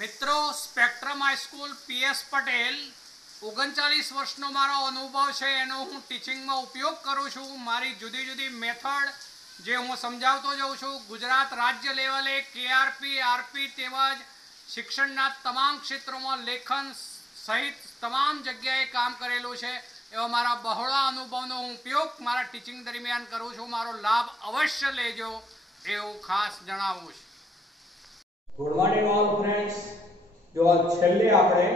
मित्रों spectrum high school PS Patel 39 वर्षનો મારો અનુભવ છે એનો હું ટીચિંગમાં ઉપયોગ કરું છું। મારી જુદી જુદી મેથડ જે હું સમજાવતો જાઉં છું। ગુજરાત રાજ્ય લેવલે કેઆરપી આરપી તેમજ શિક્ષણના તમામ ક્ષેત્રોમાં લેખન સહિત તમામ જગ્યાએ કામ કરેલું છે। એવા મારા બહોળા અનુભવનો હું ઉપયોગ મારા ટીચિંગ દરમિયાન કરું છું। મારો લાભ અવશ્ય લેજો એવું ખાસ જણાવું છું। Good morning all friends. जो छेल्ले आपणे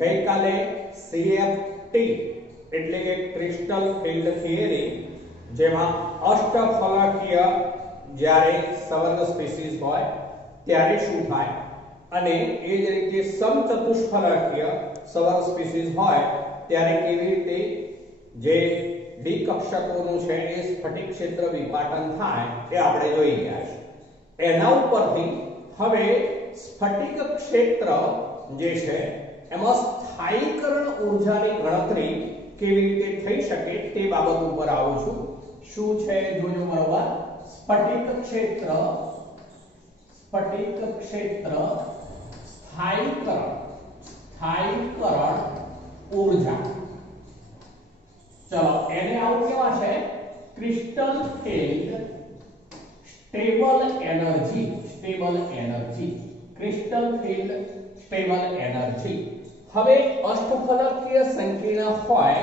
गई काले सीएफटी એટલે કે ક્રિસ્ટલ ફિલ્ડ થિયરી જેમાં અષ્ટફલકીય જ્યારે સવર્ગ સ્પીસીસ હોય ત્યારે શું થાય અને એ જ રીતે સમચતુષ્ફલકીય સવર્ગ સ્પીસીસ હોય ત્યારે કેવી રીતે જે દ્વિકક્ષકોનું છે એ સ્ફટિક ક્ષેત્ર વિપાટન થાય એ આપણે જોઈ ગયા છે। એના ઉપરથી હવે સ્ફટિક ક્ષેત્ર જે છે એમાં સ્થાયીકરણ ઊર્જાની ગણતરી કેવી રીતે થઈ શકે તે બાબત ઉપર આવું છું। શું છે જોજો બરોબર। સ્ફટિક ક્ષેત્ર સ્થાયીકરણ ઊર્જા। ચલો એને આવું કેવા છે crystal field stable energy crystal field stable energy. હવે અષ્ટફલકીય સંકીર્ણ હોય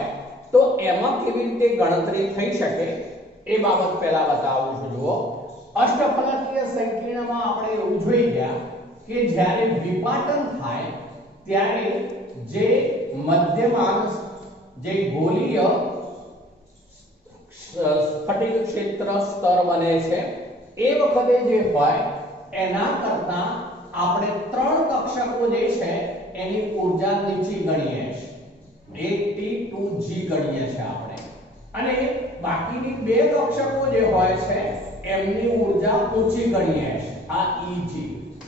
તો એમાં કેવી રીતે ગણતરી થઈ શકે એ બાબત પહેલા બતાવું છું। જુઓ અષ્ટફલકીય સંકીર્ણમાં આપણે એવું જોઈ ગયા કે જ્યારે વિપાટન થાય ત્યારે જે મધ્યમાન જે ગોળીય સ્ફટિક ક્ષેત્ર સ્તર બને છે એ વખતે જે હોય એના કરતા આપણે ત્રણ કક્ષકો જે છે એની ઊર્જા નીચી ગણીએ છીએ 1T2G ગણીએ છીએ આપણે અને બાકીની બે કક્ષકો જે હોય છે એમની ઊર્જા ઊંચી ગણીએ છીએ આ EG।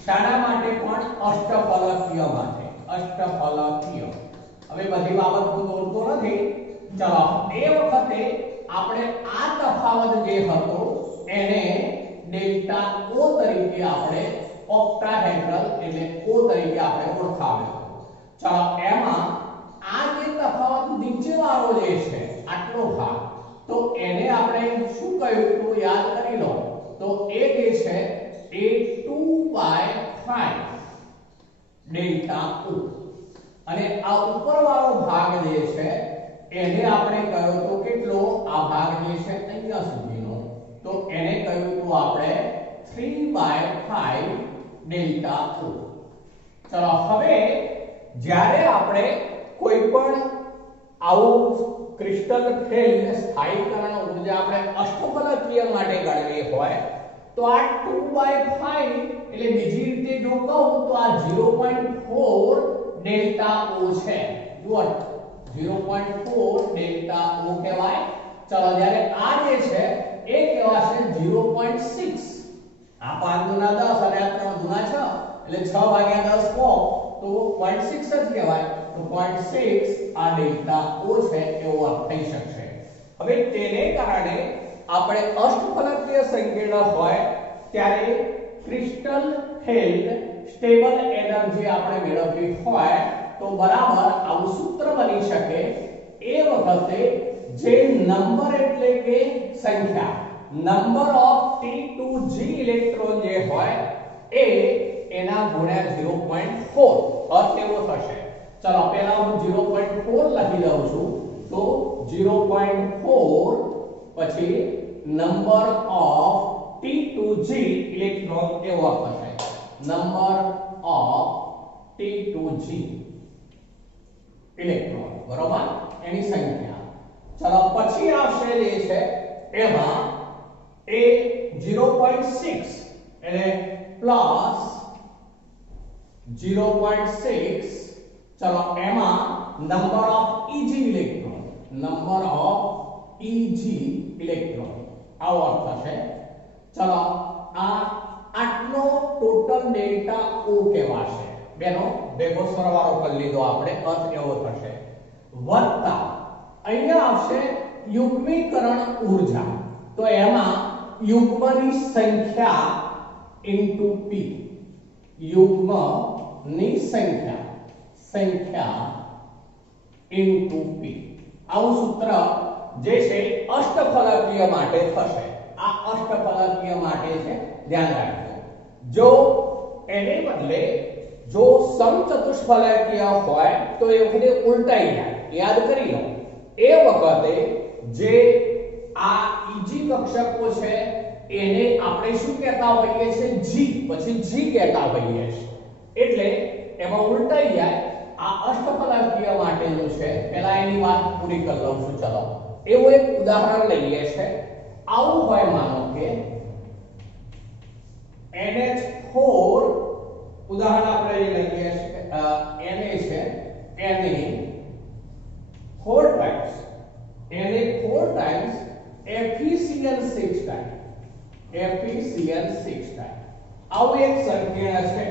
શાના માટે પણ અષ્ટફલકીય માટે અષ્ટફલકીય। હવે બધી બાબત હું દોરતો નથી। ચલો એ વખતે આપણે આ તફાવત જે હતો એને डेल्टा O तरीके આપણે ઓક્ટાહેડ્રલ એટલે O તરીકે આપણે ઓળખાવ્યો। ચાલો એમાં આ જે તફાવત નીચે વાળો જે છે આટલો ભાગ તો એને આપણે શું કહ્યું તો યાદ કરી લો તો એ જે છે એ 2/5 ડેલ્ટા O અને આ ઉપર વાળો ભાગ જે છે એને આપણે કહ્યું તો કેટલો આ ભાગ જે છે અહીંયા સુધીનો तो એને કહ્યું તો આપણે 3/5 ડેલ્ટા O। ચલો હવે જ્યારે આપણે કોઈ પણ આવું ક્રિસ્ટલ ફિલ્ડ સ્થાયીકરણ ઊર્જા આપણે અષ્ટફલકીય માટે ગણવી હોય તો આ 2/5 એટલે બીજી રીતે જો કહું તો આ 0.4 ડેલ્ટા O છે। જુઓ 0.4 ડેલ્ટા O કહેવાય। ચલો જ્યારે આ જે છે એ કહેવાશે 0.6 આ 5 ગુણા 10 અને આ 3 ગુણા 6 એટલે 6 ભાગ્યા 10 કો તો 0.6 જ કહેવાય। તો 0.6 આ ડેલ્ટા O છે એવો અર્થ થઈ શકશે। હવે તેને કારણે આપણે અષ્ટફલકીય સંકીર્ણ હોય ત્યારે ક્રિસ્ટલ ફિલ્ડ સ્ટેબલ એનર્જી આપણે મેળવવી હોય તો બરાબર આવું સૂત્ર બની શકે। એ વખતે જે નંબર એટલે કે સંખ્યા નંબર ઓફ T2G ઇલેક્ટ્રોન જે હોય એ એના ગુણ્યા 0.4 અર્થ એવો થશે। ચલો પહેલા હું 0.4 લખી દઉં છું તો 0.4 પછી નંબર ઓફ T2G ઇલેક્ટ્રોન એવો અર્થ થશે। નંબર ઓફ T2G ઇલેક્ટ્રોન બરોબર એની સંખ્યા। चलो પછી આવશે જે છે એમાં એ 0.6 એટલે પ્લસ 0.6 ચલો એમાં નંબર ઓફ EG ઇલેક્ટ્રોન આવો અર્થ થશે। ચલો આ આટલો ટોટલ ડેલ્ટા O કહેવાશે। બેનો ભેગો સરવાળો કરી લીધો આપણે અર્થ એવો થશે વત્તા અહીંયા આવશે યુગ્મીકરણ ઊર્જા તો એમાં યુગ્મની સંખ્યા * p યુગ્મ ની સંખ્યા ઇન્ટુ p આવું સૂત્ર જે છે અષ્ટફલકીય માટે થશે. આ અષ્ટફલકીય માટે છે, ધ્યાન રાખજો. જો એને બદલે જો સમચતુષ્ફલકીય હોય તો એ વખતે ઉલટાઈ જાય. યાદ કરી લો, એ વખતે જે આ ઈજી કક્ષકો છે એને આપણે શું કહેતા હોઈએ છે? જી, પછી જી કહેતા હોઈએ છે. એટલે એમાં ઉલટાઈ જાય. આ અષ્ટફલકીય માટેનું છે. પહેલા એની વાત પૂરી કરી લઉં છું. ચલો, એવું એક ઉદાહરણ લઈએ છે. આવું હોય, માનો કે NH4 ઉદાહરણ આપણે લઈએ છીએ. Na છે, Na 4 times FeCl6 times આવું એક સંકીર્ણ છે.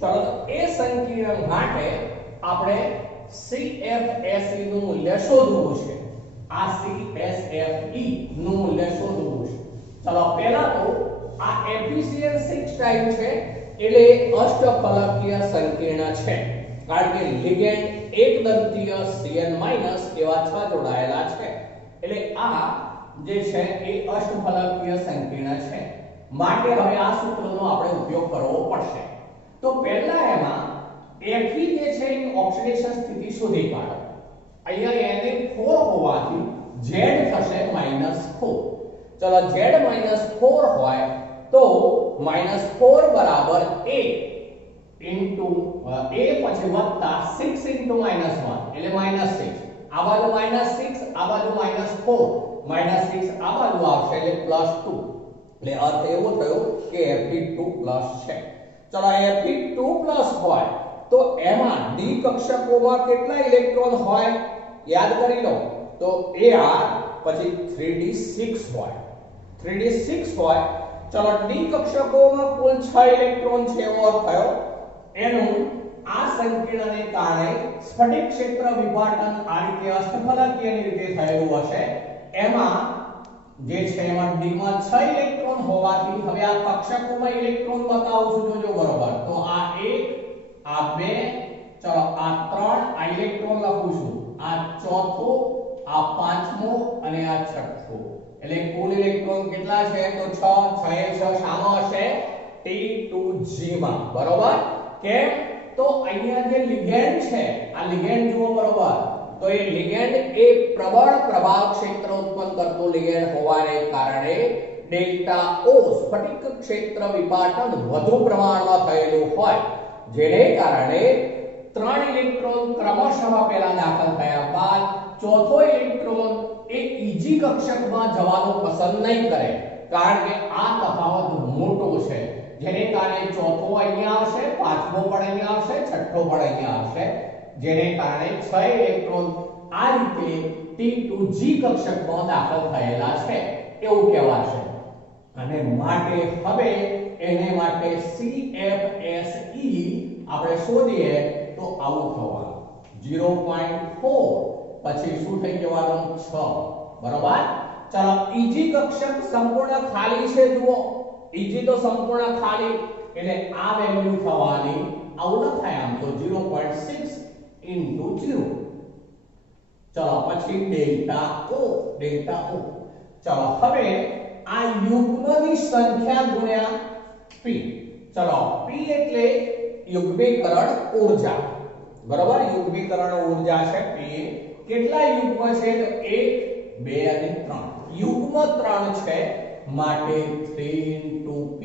ચલો, એ સંકીર્ણ માટે આપણે CFSE નું મૂલ્ય શોધવું છે. આ CSFE નું મૂલ્ય શોધવું છે. ચલો, પહેલા તો આ FeCl6 ટાઈમ છે એટલે અષ્ટફલકીય સંકીર્ણ છે, કારણ કે લિગેન્ડ એક દંતીય Cn- એવા 6 જોડાયેલા છે. એટલે આ જે છે એ અષ્ટફલકીય સંકીર્ણ છે. માટે હવે આ સૂત્રનો આપણે ઉપયોગ કરવો પડશે. તો પહેલા એમાં Fe જે છે એની ઓક્સિડેશન સ્થિતિ શોધી કાઢો. અહીંયા Na4 હોવાથી Z થશે -4. ચલો, Z -4 હોય તો -4 બરાબર a ઇન્ટુ a પછી વત્તા 6 ઇન્ટુ -1 એટલે -6. આ બાજુ -6, આ બાજુ -4, -6 આ બાજુ આવશે એટલે +2. એટલે અર્થ એવો થયો કે Fe2 પ્લસ છે. ચલો, Fe2 પ્લસ હોય તો એમાં d કક્ષકોમાં કેટલા ઇલેક્ટ્રોન હોય? યાદ કરી લો. તો Ar પછી 3d6 હોય. 3d6 હોય. ચલો, d કક્ષકોમાં કુલ 6 ઇલેક્ટ્રોન છે એવો અર્થ થયો. એનું આ સંકીર્ણને કારણે સ્ફટિક ક્ષેત્ર વિભાજન આ રીતે અષ્ટફલકીયની રીતે થયેલું હશે. એમાં જે છે એમાં d માં 6 ઇલેક્ટ્રોન હોવાથી હવે આ કક્ષકોમાં ઇલેક્ટ્રોન બતાવું છું, જોજો બરોબર. તો આ 1, આ 2, ચલો આ 3, આ ઇલેક્ટ્રોન લખું છું, આ ચોથો, આ પાંચમો અને આ છઠ્ઠો. એટલે કુલ ઇલેક્ટ્રોન કેટલા છે? તો 6. 6 શામાં હશે? T2G માં. બરોબર. કેમ? તો અહીંયા જે લિગેન્ડ છે, આ લિગેન્ડ જુઓ બરોબર. તો એ લિગેન્ડ એ પ્રબળ પ્રભાવ ક્ષેત્ર ઉત્પન્ન કરતો લિગેન્ડ હોવાને કારણે ડેલ્ટા O સ્ફટિક ક્ષેત્ર વિપાટન વધુ પ્રમાણમાં થયેલું હોય, જેને કારણે 3 ઇલેક્ટ્રોન ક્રમશઃ પહેલા દાખલ થયા બાદ ચોથો ઇલેક્ટ્રોન એ ઈજી કક્ષકમાં જવાનું પસંદ નહીં કરે, કારણ કે આ તફાવત મોટો છે, જેને કારણે ચોથો અહીંયા આવશે, પાંચમો પણ અહીંયા આવશે, છઠ્ઠો પણ અહીંયા આવશે, જેને કારણે 6 ઇલેક્ટ્રોન આ રીતે T2G કક્ષકમાં દાખલ થયેલા છે એવું કહેવાશે. અને માટે હવે એને માટે CFSE આપણે શોધીએ તો આવું થવાનું 0.4 પછી શું થઈ જવાનું? 6. બરોબર. ચલો, ઈજી કક્ષક સંપૂર્ણ ખાલી છે. જુઓ, ઈજી તો સંપૂર્ણ ખાલી એટલે આ વેલ્યુ થવાની આવું ન થાય. આમ તો 0.6 ઇન્ટુ 0. ચલો, પછી ડેલ્ટા O. ચલો, હવે આ યુગ્મની સંખ્યા ગુણ્યા p. ચલો, p એટલે યુગ્મીકરણ ઊર્જા. બરોબર. યુગ્મીકરણ ઊર્જા છે p. કેટલા યુગ્મ છે? તો 1, 2 અને 3. યુગ્મ 3 છે માટે 3 ઇન્ટુ p.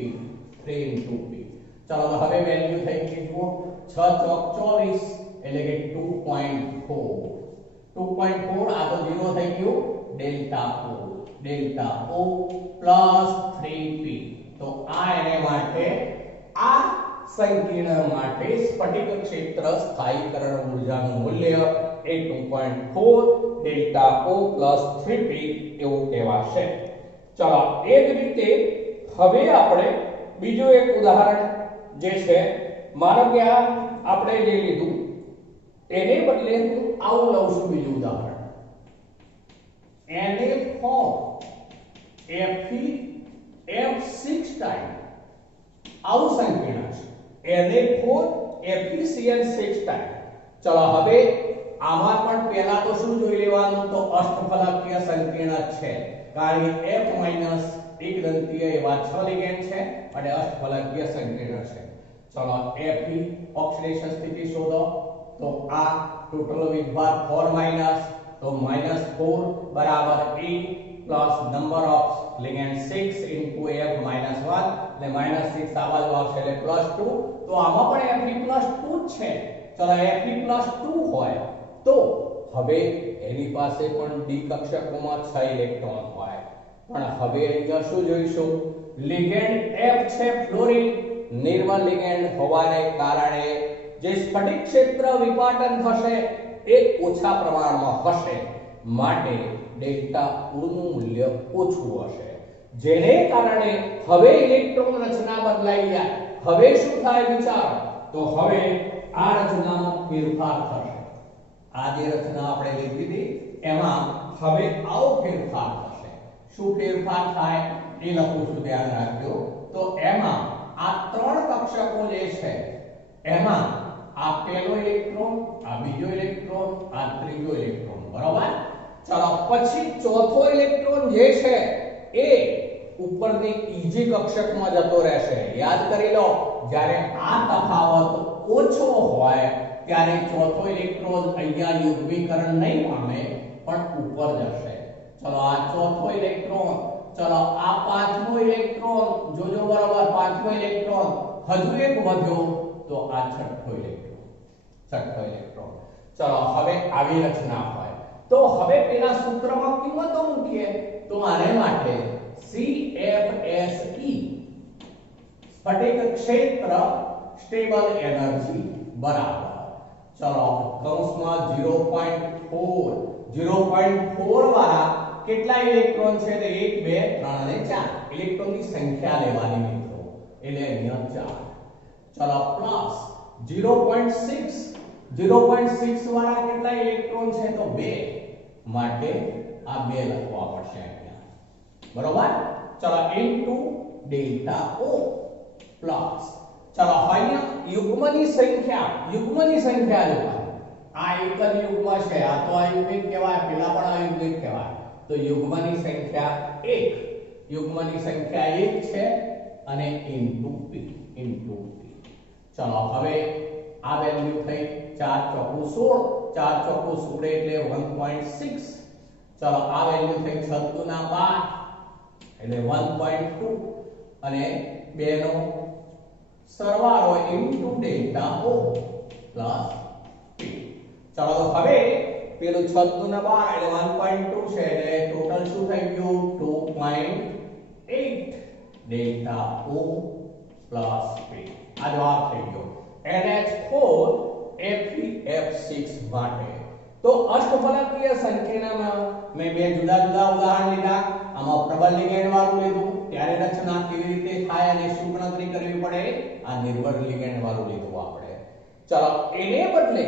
ચલો, હવે વેલ્યુ થઈ ગઈ. જુઓ, 6 ચોક 24 એટલે કે 2.4. આ તો 0 થઈ ગયું. Delta O plus 3p. તો આ એને માટે આ સંકીર્ણ માટે સ્ફટિક ક્ષેત્ર સ્થાયીકરણ ઊર્જાનું મૂલ્ય એ 2.4 ડેલ્ટા O પ્લસ 3p એવું કહેવાશે. ચલો, એ જ રીતે હવે આપણે બીજું એક ઉદાહરણ જે છે, માનો કે આ આપણે જે લીધું એને બદલે હું આવું લઉં છું બીજું ઉદાહરણ. Na4 Fe F6 ટાઈમ આવું સંકીર્ણ છે. Na4 efficient system. ચલો હવે આમાં પણ પહેલા તો શું જોઈ લેવાનું, તો અષ્ટફલકીય સંકીર્ણ છે, કારણ કે f માઈનસ એક દંતીય એવા 6 લિગેન્ડ છે અને અષ્ટફલકીય સંકીર્ણ છે. ચલો Fe ઓક્સિડેશન સ્થિતિ શોધો, તો આ ટોટલ વિભાગ 4 માઈનસ, તો -4 બરાબર 8 plus number of ligand 6 into F -1 એટલે -6 આ બાજુ આવશે એટલે +2. તો આમાં પણ Fe+2 જ છે. ચલો Fe+2 હોય તો હવે એની પાસે પણ D કક્ષકોમાં 6 ઇલેક્ટ્રોન હોય, પણ હવે અહીંયા શું જોઈશું, લિગેન્ડ F છે ફ્લોરિન નિર્મલ લિગેન્ડ હોવાને કારણે જે સ્ફટિક ક્ષેત્ર વિપાટન થશે એ ઓછા પ્રમાણમાં હશે, માટે ડેલ્ટા O નું મૂલ્ય ઓછું હશે, જેને કારણે હવે ઇલેક્ટ્રોન રચના બદલાઈ જાય. હવે શું થાય વિચારો, તો હવે આ રચનામાં ફેરફાર થશે. આ જે રચના આપણે લીધી હતી એમાં હવે આવો ફેરફાર થશે. શું ફેરફાર થાય એ લખું છું, ધ્યાન રાખજો. તો એમાં આ ત્રણ કક્ષકો જે છે એમાં આ પહેલો ઇલેક્ટ્રોન, આ બીજો ઇલેક્ટ્રોન, આ ત્રીજો ઇલેક્ટ્રોન, બરાબર. ચલો પછી ચોથો ઇલેક્ટ્રોન જે છે એ ઉપરની ઈજી કક્ષકમાં જતો રહેશે. યાદ કરી લો, જ્યારે આ તફાવત ઓછો હોય ત્યારે ચોથો ઇલેક્ટ્રોન અહીંયા યુગ્મીકરણ નહીં પામે પણ ઉપર જશે. ચલો આ ચોથો ઇલેક્ટ્રોન, ચલો આ પાંચમો ઇલેક્ટ્રોન, જોજો બરાબર, પાંચમો ઇલેક્ટ્રોન હજુ એક વધ્યો તો આ છઠ્ઠો ઇલેક્ટ્રોન. ચલો હવે આવી રચના હોય તો હવે તેના સૂત્રમાં કિંમતો મૂકીએ, તો આને માટે CFSE સ્ફટિક ક્ષેત્ર સ્ટેબલ એનર્જી બરાબર, ચલો કૌંસમાં 0.4 વાળા કેટલા ઇલેક્ટ્રોન છે, તો 1 2 3 અને 4 ઇલેક્ટ્રોનની સંખ્યા લેવાની મિત્રો, એટલે અહીંયા 4. ચલો પ્લસ 0.6 વાળા કેટલા ઇલેક્ટ્રોન છે, તો 2, માટે આ 2 લખવા પડશે અહીંયા, બરોબર. ચલો ઇન્ટુ ડેલ્ટા O પ્લસ, ચલો અહીંયા યુગ્મની સંખ્યા લેવાની. આ એક જ યુગ્મ છે, આ તો અયુગ્મિક કહેવાય, પેલા પણ અયુગ્મિક કહેવાય. તો યુગ્મની સંખ્યા 1 છે અને ઇન્ટુ p. ચલો હવે આ વેલ્યુ થઈ 4 ચોકુ 16, 4 ચોકુ 16 એટલે 1.6. ચલો આ વેલ્યુ થઈ 6 ના 12 એટલે 1.2 અને 2 નો સરવાળો into delta O plus p. ચલો તો હવે પેલું 6 ના 12 એટલે 1.2 છે, એટલે ટોટલ શું થઈ ગયું 2.8 ડેલ્ટા O પ્લસ p. આ જવાબ થઈ ગયો NH4 FeF6 માટે. તો અષ્ટફલકીય સંકીર્ણમાં મેં બે જુદા જુદા ઉદાહરણ લીધા. આમાં પ્રબળ લિગેન્ડ વાળું લીધું, ત્યારે રચના કેવી રીતે થાય અને શું ગણતરી કરવી પડે, આ નિર્બળ લિગેન્ડ વાળું લીધું આપણે. ચલો એને બદલે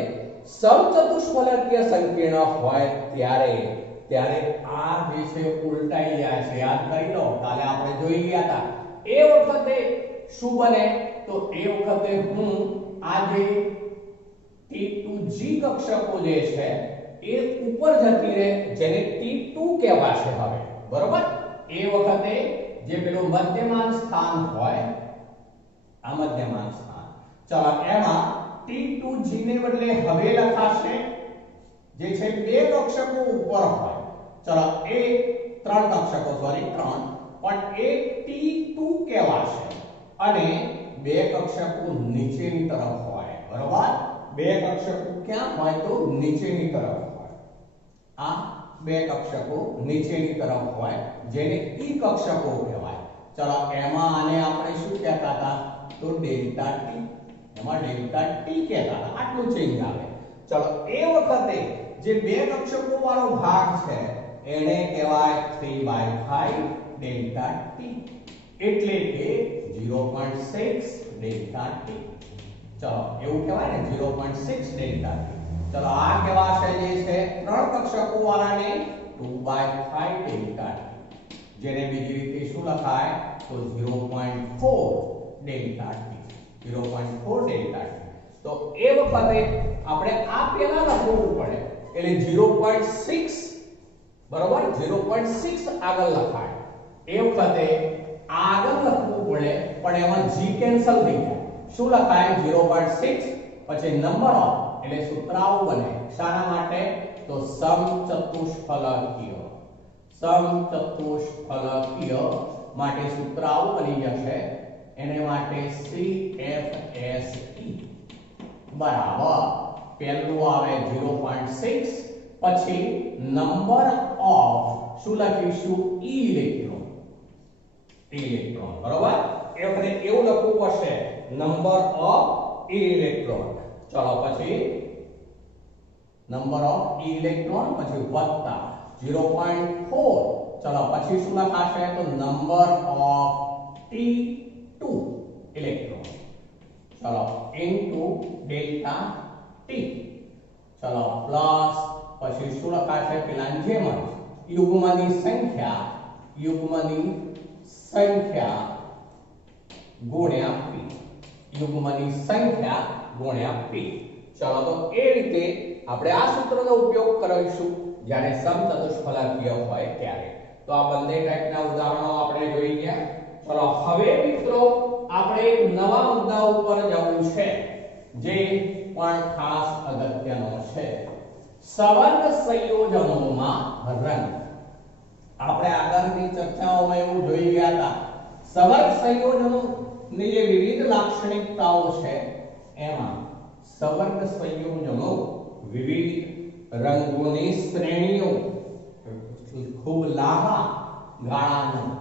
સમચતુષ્ફલકીય સંકીર્ણ હોય ત્યારે આ જે છે ઉલટાઈ જાય છે. યાદ કરી લો, કાલે આપણે જોઈ ગયા હતા. એ વખતે શું બને, તો એ વખતે હું આ જે T2G કક્ષકો જે છે એ ઉપર જતી રહે, જેને T2 કહેવાશે હવે, બરોબર. એ વખતે જે પેલું મધ્યમાન સ્થાન હોય, આ મધ્યમાન સ્થાન, ચલો એમાં T2G ને બદલે હવે લખાશે જે છે બે કક્ષકો ઉપર હોય. ચલો એ ત્રણ કક્ષકો, સોરી 3, પણ એ T2 કહેવાશે અને બે કક્ષકો નીચેની તરફ હોય, બરોબર. બે કક્ષકો ક્યાં હોય, તો નીચેની તરફ હોય. આ બે કક્ષકો નીચેની તરફ હોય, જેને E કક્ષકો કહેવાય. ચલો એમાં આને આપણે શું કહેતા હતા, તો ડેલ્ટા T, એમાં ડેલ્ટા T કહેતા હતા. આટલું ચેન્જ આવે. ચલો એ વખતે જે બે કક્ષકો વાળો ભાગ છે એને કહેવાય 3/5 ડેલ્ટા T, એટલે કે 0.6 ડેલ્ટા T. ચલો એવું કહેવાય ને, 0.6 ડેલ્ટા T. ચલો આ કહેવાશે જે છે ત્રણ કક્ષકો વાળાને 2/5 ડેલ્ટા T, જેને બીજી રીતે શું લખાય, તો 0.4 ડેલ્ટા T, 0.4 ડેલ્ટા T. તો તો એ વખતે આપણે આ પેલા લખવું પડે એટલે 0.6 બરોબર 0.6 આગળ લખાય એ વખતે આગળ લખવું પડે પણ એમાં g કેન્સલ થઈ જાય શું લખાય 0.6 પછી નંબર ઓફ એટલે સૂત્રાઓ બને શાના માટે તો સમચતુષ્ફલકીય માટે સૂત્રાઓ બની જશે એને માટે CFSE બરાબર પહેલું આવે 0.6 પછી નંબર ઓફ શું લખીશું ઇલેક્ટ્રોન બરાબર એ વખતે એવું લખવું પડશે નંબર ઓફ ઇલેક્ટ્રોન ચલો પછી નંબર ઓફ ઇલેક્ટ્રોન પછી વત્તા 0.4 ચલો પછી શું લખાશે તો નંબર ઓફ T2 ઇલેક્ટ્રોન ચલો ઇનટુ ડેલ્ટા T ચલો પ્લસ પછી શું લખાશે પેલાની જેમ જ યુગ્મની સંખ્યા ગુણ્યા p યુગ્મની સંખ્યા ગુણ્યા p ચલો તો એ રીતે આપણે આ સૂત્રનો ઉપયોગ કરીશું જ્યારે સમચતુષ્ફલકીય હોય ત્યારે તો આ બંને ટાઈપના ઉદાહરણો આપણે જોઈ ગયા ચલો હવે મિત્રો આપણે એક નવા મુદ્દા ઉપર જવું છે જે પણ ખાસ અગત્યનો છે સવર્ગ સંયોજનોમાં રંગ આપણે આગળની ચર્ચાઓમાં એવું જોઈ ગયા હતા સવર્ગ સંયોજનોની જે વિવિધ લાક્ષણિકતાઓ છે એમાં સવર્ગ સંયોજનો વિવિધ રંગોની શ્રેણીઓ ખૂબ લાંબા ગાળાની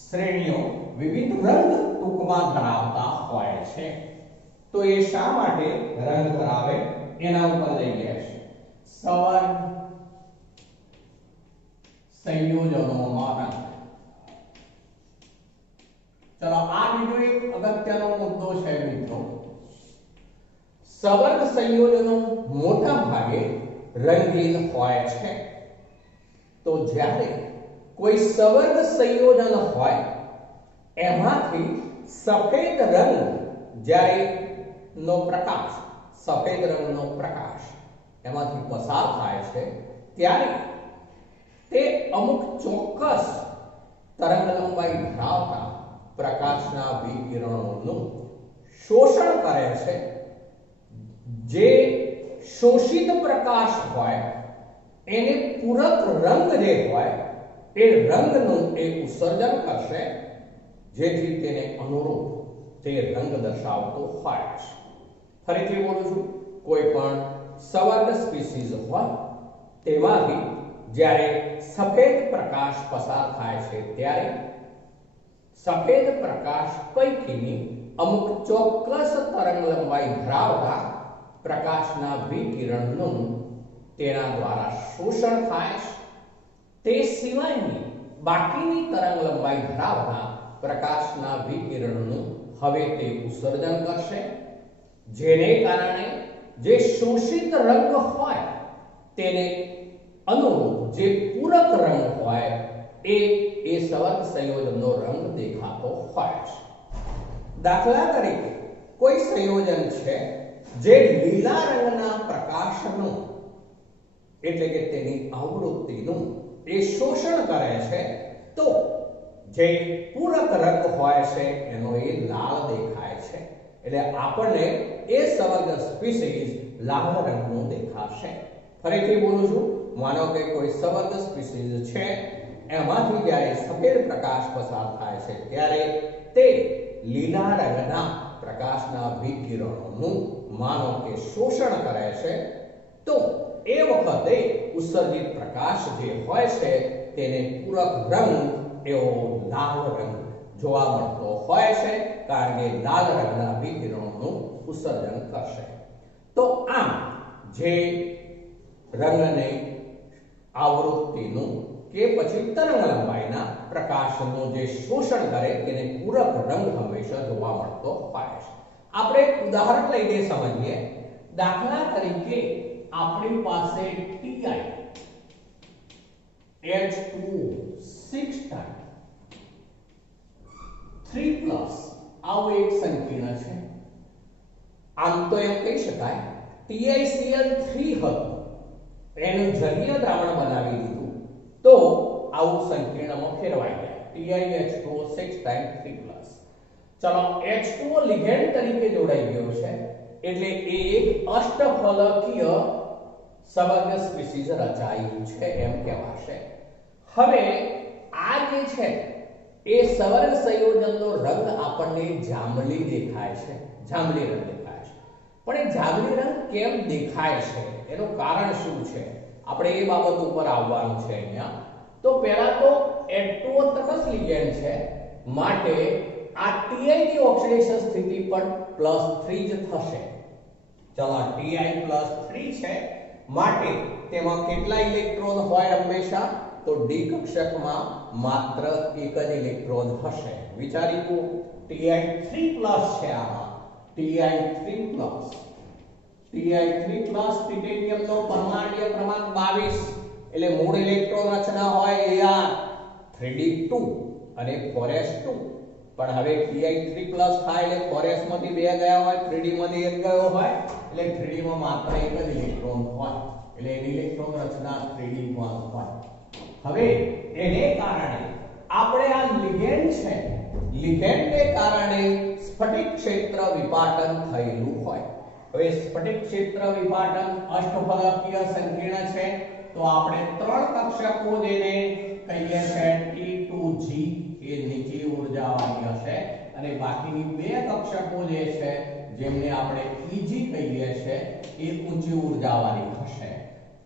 શ્રેણીઓ વિવિધ રંગ ટૂંકમાં ધરાવતા હોય છે તો એ શા માટે રંગ ધરાવે એના ઉપર જઈએ સવર્ગ સંયોજનોમાં રંગ ચલો આ બીજો એક અગત્યનો મુદ્દો છે મિત્રો સવર્ગ સંયોજનો મોટા ભાગે રંગીન હોય છે તો જ્યારે કોઈ સવર્ગ સંયોજન હોય એમાંથી સફેદ રંગ જ્યારે સફેદ રંગનો પ્રકાશ એમાંથી પસાર થાય છે ત્યારે તે અમુક ચોક્કસ તરંગલંબાઈ ધરાવતા પ્રકાશના વિકિરણોનું શોષણ કરે છે જે શોષિત પ્રકાશ હોય એને પૂરક રંગ જે હોય એ રંગનું એ ઉત્સર્જન કરશે જેથી તેને અનુરૂપ તે રંગ દર્શાવતો હોય છે ફરીથી બોલું છું કોઈ પણ સવર્ગ સ્પીસીઝ હોય તેમાંથી જ્યારે સફેદ પ્રકાશ પસાર થાય છે ત્યારે સફેદ પ્રકાશ પૈકીની અમુક ચોક્કસ તરંગલંબાઈ ધરાવતા પ્રકાશના વિકિરણનું તેના દ્વારા શોષણ થાય છે તે સિવાયની બાકીની તરંગલંબાઈ ધરાવતા પ્રકાશના વિકિરણનું હવે તે ઉત્સર્જન કરશે જેને કારણે જે શોષિત રંગ હોય તેને અનુરૂપ જે પૂરક રંગ હોય એ સવર્ગ સંયોજનનો રંગ દેખાતો હોય છે દાખલા તરીકે કોઈ સંયોજન છે જે લીલા રંગના પ્રકાશનું એટલે કે તેની આવૃત્તિનું એ શોષણ કરે છે તો જે પૂરક રંગ હોય છે એનો એ લાલ દેખાય છે એટલે આપણને એ સવર્ગ સ્પીસીઝ લાલ રંગનું દેખાશે ફરીથી બોલું છું માનો કે કોઈ સવર્ગ સ્પીસીઝ છે એમાંથી જ્યારે સફેદ પ્રકાશ પસાર થાય છે ત્યારે તે લીલા રંગના પ્રકાશના વિકિરણોનું માનો કે શોષણ કરે છે તો એ વખતે ઉત્સર્જિત પ્રકાશ જે હોય છે તેને પૂરક રંગ એવો લાલ રંગ જોવા મળતો હોય છે કારણ કે લાલ રંગના વિકિરણોનું ઉત્સર્જન કરશે તો આમ જે રંગને આવૃત્તિનું કે પછી તરંગલંબાઈના પ્રકાશનું જે શોષણ કરે તેને પૂરક રંગ હંમેશા જોવા મળતો હોય છે આપણે એક ઉદાહરણ લઈને સમજીએ દાખલા તરીકે આપણી પાસે Ti H2O 6 ટાઈમ 3+ આવું એક સંકીર્ણ છે આમ તો એમ કહી શકાય TiCl3 હતું એનું જલીય દ્રાવણ બનાવી દીધું તો આવું સંકીર્ણમાં ફેરવાઈ જાય TiH2O6 ટાઈમ 3+. ચલો H2O લિગેન્ડ તરીકે જોડાઈ ગયો છે એટલે એ એક અષ્ટફલકીય સબંધ સ્પીસીઝ રચાયું છે એમ કહેવાશે. હવે આ જે છે એ સવર્ગ સંયોજનનો રંગ આપણને જાંબલી દેખાય છે, જાંબલી રંગ દેખાય છે. પણ એ જાંબલી રંગ કેમ દેખાય છે એનું કારણ શું છે આપણે એ બાબત ઉપર આવવાનું છે અહીંયા. તો પહેલા તો H2O તટસ્થ લિગેન્ડ છે માટે આ Ti ની ઓક્સિડેશન સ્થિતિ પણ +3 જ થશે. ચલો Ti +3 છે માટે તેમાં કેટલા ઇલેક્ટ્રોન હોય હંમેશા? તો D કક્ષકમાં માત્ર એક જ ઇલેક્ટ્રોન હશે. વિચારી લો Ti3+ છે આમાં Ti3+. Ti3+ ટિટેનિયમનો પરમાણ્વીય ક્રમાંક 22 એટલે મૂળ ઇલેક્ટ્રોન રચના હોય Ar 3d2 અને 4s2. પણ હવે Ti3+ થાય એટલે 4s માંથી 2 ગયા હોય, 3d માંથી 1 ગયો હોય એટલે 3d માં માત્ર એક જ ઇલેક્ટ્રોન હોય એટલે એની ઇલેક્ટ્રોન રચના 3d1 હોય. હવે એને કારણે આપણે આ લિગેન્ડ છે, લિગેન્ડને કારણે સ્ફટિક ક્ષેત્ર વિપાટન થયેલું હોય. હવે સ્ફટિક ક્ષેત્ર વિપાટન અષ્ટફલકીય સંકીર્ણ છે તો આપણે ત્રણ કક્ષકો જેને કહીએ છે T2G એ નીચી ઉર્જાવાળી હશે અને બાકીની બે કક્ષકો જે છે જેમને આપણે Eg કહીએ છે એ ઊંચી ઉર્જાવાળી હશે.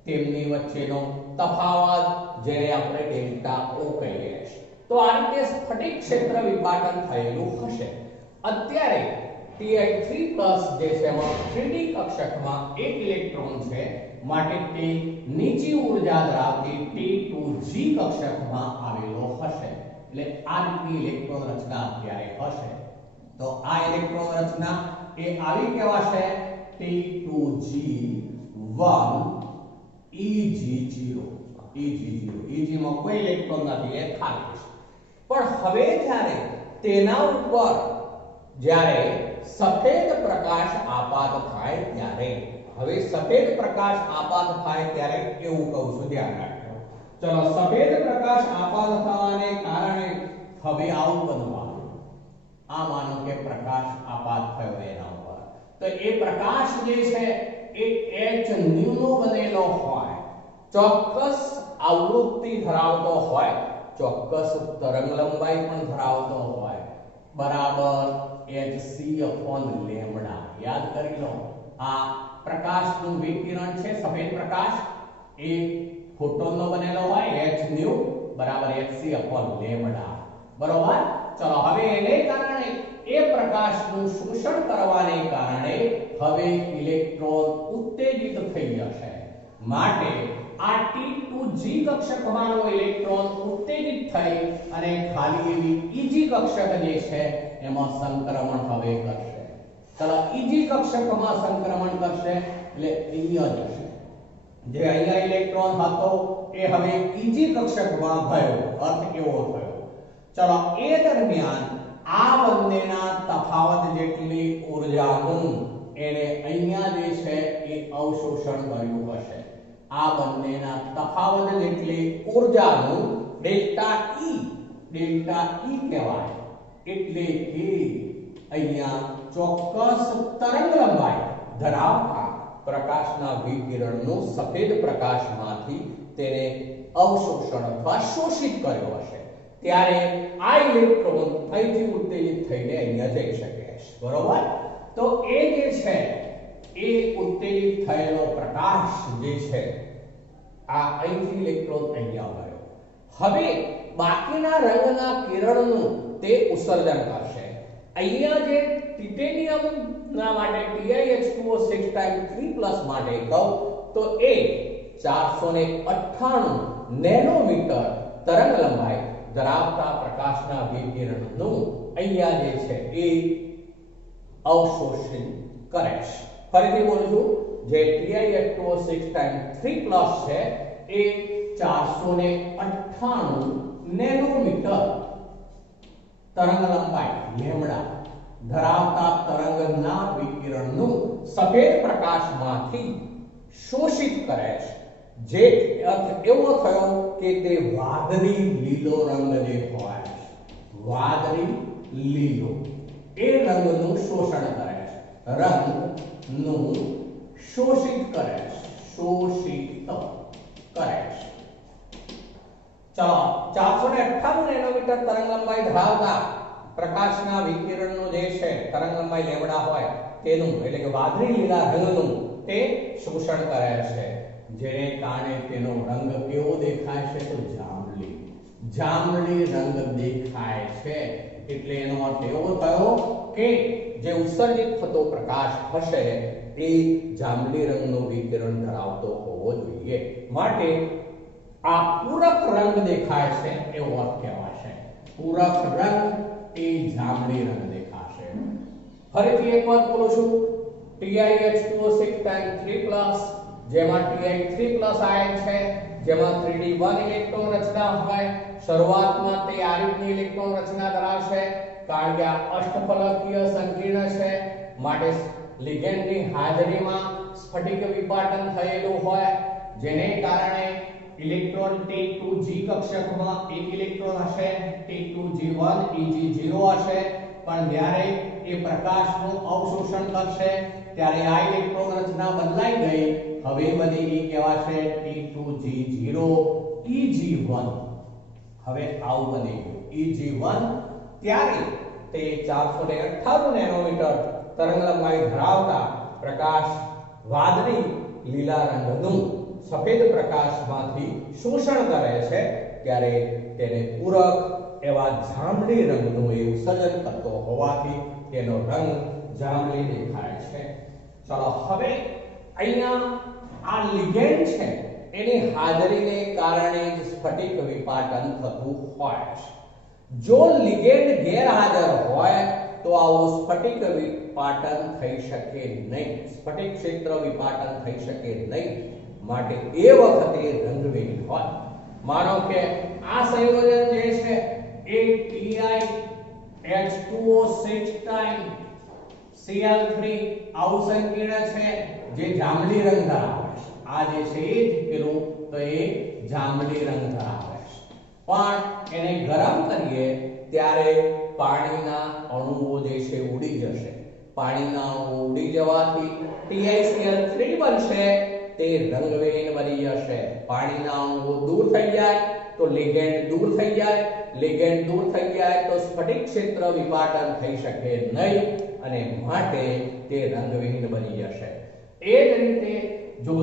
તેમની વચ્ચેનો તફાવત જેને આપણે ડેલ્ટા O કહીએ છીએ. તો આ રીતે સ્ફટિક ક્ષેત્ર વિપાટન થયેલું હશે. અત્યારે Ti3+ જે છે એમાં 3d કક્ષકમાં એક ઇલેક્ટ્રોન છે માટે તે નીચી ઉર્જા ધરાવતી T2G કક્ષકમાં આવેલો હશે. એટલે આ રીતની ઇલેક્ટ્રોન રચના અત્યારે હશે. તો આ ઇલેક્ટ્રોન રચના એ આવી કહેવાશે T2G1 Eg0. Eg માં કોઈ ઇલેક્ટ્રોન નથી એ ખાલી છે. પણ હવે જ્યારે તેના ઉપર જ્યારે સફેદ પ્રકાશ આપાત થાય ત્યારે, હવે સફેદ પ્રકાશ આપાત થાય ત્યારે એવું કહું છું, ધ્યાન રાખજો. ચલો સફેદ પ્રકાશ આપાત થવાને કારણે હવે આવું બનવાનું. આ માનો કે પ્રકાશ આપાત થયો એના ઉપર તો એ પ્રકાશ જે છે એ h nu નો બનેલો હોય, ચોક્કસ આવૃત્તિ ધરાવતો હોય, ચોક્કસ તરંગ લંબાઈ પણ ધરાવતો હોય, બરાબર hc/λ. યાદ કરી લો આ પ્રકાશનું વિકિરણ છે, સફેદ પ્રકાશ એ ફોટોનનો બનેલો હોય h nu બરાબર hc/λ. બરોબર. ચલો હવે એને કારણે એ પ્રકાશનું શોષણ કરવાને કારણે હવે ઇલેક્ટ્રોન ઉત્તેજિત થઈ જશે માટે આ T2G કક્ષકમાંનો ઇલેક્ટ્રોન ઉત્તેજિત થઈ અને ખાલી એવી Eg કક્ષક જે છે એમાં સંક્રમણ હવે કરશે. ચલો Eg કક્ષકમાં સંક્રમણ કરશે એટલે અહીંયા જશે. જે અહીંયા ઇલેક્ટ્રોન હતો એ હવે Eg કક્ષકમાં ગયો, અર્થ એવો થયો. ચલો એ દરમિયાન આ બંનેના તફાવત જેટલી ઉર્જાનું એને અહીંયા જે છે એ અવશોષણ કર્યું હશે. આ બંનેના તફાવત જેટલી ઉર્જાનું ડેલ્ટા E કહેવાય. એટલે કે અહીંયા ચોક્કસ તરંગ લંબાઈ ધરાવતા પ્રકાશના વિકિરણનું સફેદ પ્રકાશમાંથી તેને અવશોષણ અથવા શોષિત કર્યો હશે ત્યારે આ ઇલેક્ટ્રોન અહીંથી ઉત્તેજિત થઈને અહીંયા જઈ શકે છે. બરોબર. તો એ જે છે એ ઉત્તેજિત થયેલો પ્રકાશ જે છે આ અહીંથી ઇલેક્ટ્રોન અહીંયા ગયો. હવે બાકીના રંગના કિરણનું તે ઉત્સર્જન કરશે. અહીંયા જે ટિટેનિયમ ના માટે TiH2O6 ટાઈમ 3+ માટે કહું તો એ 498 નેનોમીટર તરંગ લંબાઈ ધરાવતા પ્રકાશના વિકિરણનું અહીંયા જે છે એ અવશોષિત કરે છે. ફરીથી બોલું છું, જે TiH2O6 ટાઈમ 3+ છે એ 498 નેનોમીટર તરંગ લંબાઈ લેમ્ડા ધરાવતા તરંગના વિકિરણનું સફેદ પ્રકાશમાંથી શોષિત કરે છે, જે અર્થ એવો થયો કે તે વાદળી લીલો રંગ જે હોય છે, વાદળી લીલો એ રંગનું શોષણ કરે છે, રંગનું શોષિત કરે છે, શોષિત કરે છે. ચલો 458 નેનોમીટર તરંગ લંબાઈ ધરાવતા પ્રકાશના વિકિરણનું જે છે તરંગ લંબાઈ લેવડા હોય તેનું એટલે કે વાદળી લીલા રંગનું તે શોષણ કરે છે, જેને કારણે તેનો રંગ કેવો દેખાય છે તો જાંબલી જાંબલી રંગ દેખાય છે. એટલે એનો અર્થ એવો થયો કે જે ઉત્સર્જિત થતો પ્રકાશ હશે એ જાંબલી રંગનું વિકિરણ ધરાવતો હોવો જોઈએ, માટે આ પૂરક રંગ દેખાય છે એવો અર્થ કહેવાશે. પૂરક રંગ એ જાંબલી રંગ દેખાશે. ફરીથી એક વાત બોલું છું, TiH2O6 ટાઈમ 3+, જેમાં Ti3+ આયન છે, જેમાં 3d1 ઇલેક્ટ્રોન રચના હોય. શરૂઆતમાં તે આ રીતની ઇલેક્ટ્રોન રચના ધરાવશે, કારણ કે આ અષ્ટફલકીય સંકીર્ણ છે, માટે લિગેન્ડની હાજરીમાં સ્ફટિક વિપાટન થયેલું હોય, જેને કારણે ઇલેક્ટ્રોન T2G કક્ષકમાં એક ઇલેક્ટ્રોન હશે, T2G1 Eg0 હશે, પણ જ્યારે એ પ્રકાશનું અવશોષણ કરશે ત્યારે આ ઇલેક્ટ્રોન રચના બદલાઈ ગઈ, હવે બની એ કહેવાશે T2G0 Eg1. હવે આવું બની ગયું Eg1. ત્યારે તે 458 નેનોમીટર તરંગ લંબાઈ ધરાવતા પ્રકાશ વાદળી લીલા રંગનું સફેદ પ્રકાશમાંથી શોષણ કરે છે, ત્યારે તેને પૂરક એવા જાંબલી રંગનું એ ઉત્સર્જન કરતો હોવાથી તેનો રંગ જાંબલી દેખાય છે. ચલો હવે અહીંયા આ લિગેન્ડ છે એની હાજરીને કારણે જ સ્ફટિક વિપાટન થતું હોય છે. જો લિગેન્ડ ગેરહાજર હોય તો આવું સ્ફટિક વિપાટન થઈ શકે નહીં, સ્ફટિક ક્ષેત્ર વિપાટન થઈ શકે નહીં, માટે એ વખતે રંગહીન હોય. માનો કે આ સંયોજન જે છે એ TiH2O6 ટાઈમ Cl3 આવું સંકીર્ણ છે જે જાંબલી રંગ ધરાવે છે. આ જે છે એ જ પેલું તો એ જાંબલી રંગ ધરાવે છે, પણ એને ગરમ કરીએ ત્યારે પાણીના અણુઓ જે છે ઉડી જશે. પાણીના અણુઓ ઉડી જવાથી TiCl3 બનશે, તે રંગહીન બની જશે. પાણીના અણુઓ દૂર થઈ જાય તો લિગેન્ડ દૂર થઈ જાય, લિગેન્ડ દૂર થઈ જાય તો સ્ફટિક ક્ષેત્ર વિપાટન થઈ શકે નહીં, અને માટે તે રંગહીન બની જશે. એ જ રીતે જો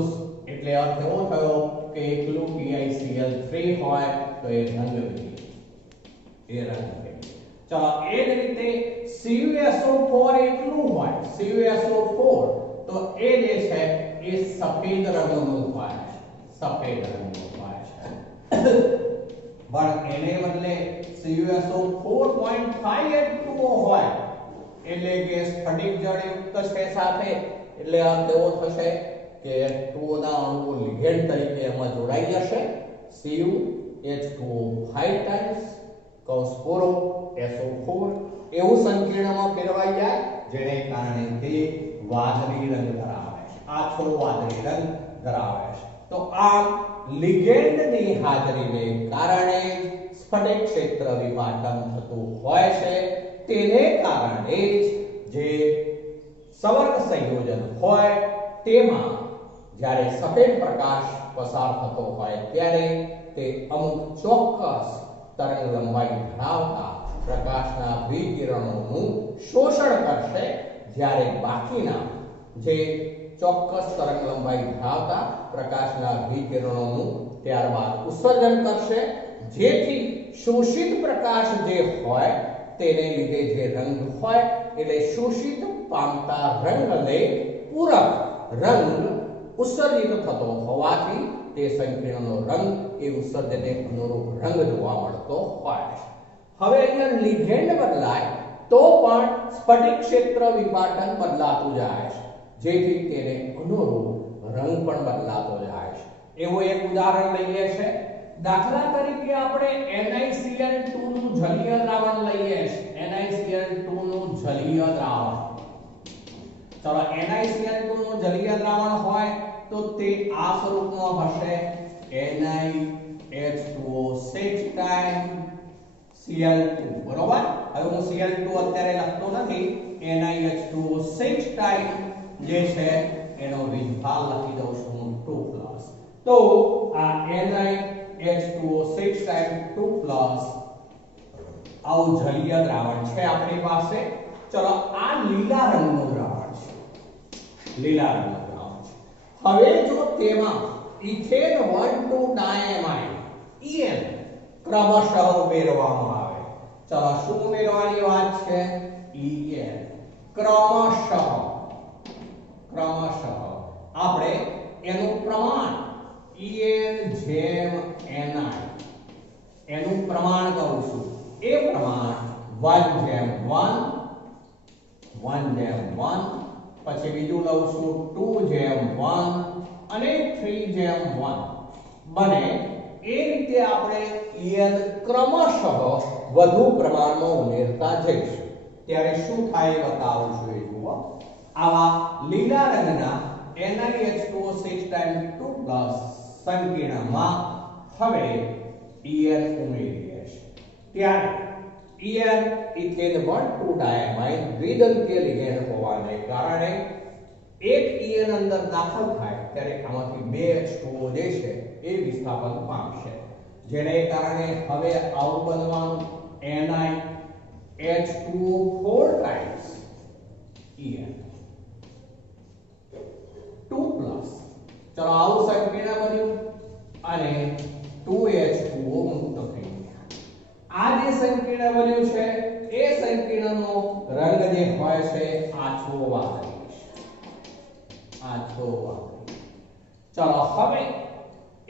એટલે અર્થ એવો થયો કે એકલું TiCl3 હોય તો એ રંગહીન, એ રંગહીન. ચલો એ જ રીતે CuSO4 એકલું હોય, CuSO4 તો એ જે છે એ સફેદ રંગનું હોય છે, સફેદ રંગનું હોય છે. પણ એને બદલે CuSO4.5H2O હોય, એટલે કે સ્ફટિક જળયુક્ત છે સાથે, એટલે અર્થ એવો થશે કે H2O ના અણુઓ લિગેન્ડ તરીકે એમાં જોડાઈ જશે. CuH2O5 ટાઈમ્સ કૌંસપૂરો SO4 એવું સંકીર્ણમાં ફેરવાઈ જાય, જેને કારણે તે વાદળી રંગ ધરાવે છે, આછો વાદળી રંગ ધરાવે છે. તો આ લિગેન્ડની હાજરીને કારણે સ્ફટિક ક્ષેત્ર વિપાટન થતું હોય છે. તેને કારણે જે સવર્ગ સંયોજન હોય તેમાં જ્યારે સફેદ પ્રકાશ પસાર થતો હોય ત્યારે તે અમુક ચોક્કસ તરંગ લંબાઈ ધરાવતા પ્રકાશના વિકિરણોનું શોષણ કરશે, જ્યારે બાકીના જે ચોક્કસ તરંગ લંબાઈ ધરાવતા પ્રકાશના વિકિરણોનું ત્યારબાદ ઉત્સર્જન કરશે, જેથી શોષિત પ્રકાશ જે હોય તેને લીધે જે રંગ હોય એટલે શોષિત પામતા રંગને પૂરક રંગ ઉત્સર્જિત થતો હોવાથી તે સંકીર્ણનો રંગ એ ઉત્સર્જનને અનુરૂપ રંગ જોવા મળતો હોય છે. હવે અહીંયા લિગેન્ડ બદલાય તો પણ સ્ફટિક ક્ષેત્ર વિપાટન બદલાતું જાય છે, જેથી તેને અનુરૂપ રંગ પણ બદલાતો જાય છે. એવું એક ઉદાહરણ લઈએ છે. દાખલા તરીકે આપણે NiCl2 નું જલીય દ્રાવણ લઈએ છીએ, NiCl2 નું જલીય દ્રાવણ. ચલો NiCl2 નું જલીય દ્રાવણ હોય તો તે આ સ્વરૂપમાં હશે NiH2O6 ટાઈમ Cl2, બરોબર. હવે હું Cl2 અત્યારે લખતો નથી, NiH2O6 ટાઈમ જે છે એનો વિભાગ લખી દઉં છું 2+. તો આ NiH2O6 ટાઈમ 2+ આવું જલીય દ્રાવણ છે આપણી પાસે. ચલો આ લીલા રંગનું દ્રાવણ છે, લીલા રંગનું દ્રાવણ છે. હવે જો તેમાં ઇથેન 1,2-diamine EN ક્રમશઃ ઉમેરવામાં આવે. ચલો શું ઉમેરવાની વાત છે? EN ક્રમશઃ આપણે એનું પ્રમાણ EN જેમ NI એનું પ્રમાણ કહું છું, એ પ્રમાણ 1:1, 1:1, પછી બીજું લઉં છું 2:1 અને 3:1 બને એ રીતે આપણે EN ક્રમશઃ વધુ પ્રમાણમાં ઉમેરતા જઈશું. ત્યારે શું થાય બતાવું છું એ જુઓ. આવા લીલા રંગના NiH2O6 ટાઈમ 2+ સંકીર્ણમાં હવે EN ઉમેરીએ છીએ. ત્યારે EN ઇથેન 1,2-diamine દ્વિદંતીય લિગેન્ડ હોવાને કારણે એક EN અંદર દાખલ થાય ત્યારે આમાંથી બે H2O જે છે એ વિસ્થાપન પામશે, જેને કારણે હવે આવું બનવાનું NiH2O4 ટાઈમ્સ EN 2+. ચલો આવું સંકીર્ણ બન્યું અને 2H2O મુક્ત થઈ ગયા. આ જે સંકીર્ણ બન્યું છે એ સંકીર્ણનો રંગ જે હોય છે આછો વાદળી છે, આછો વાદળી. ચલો હવે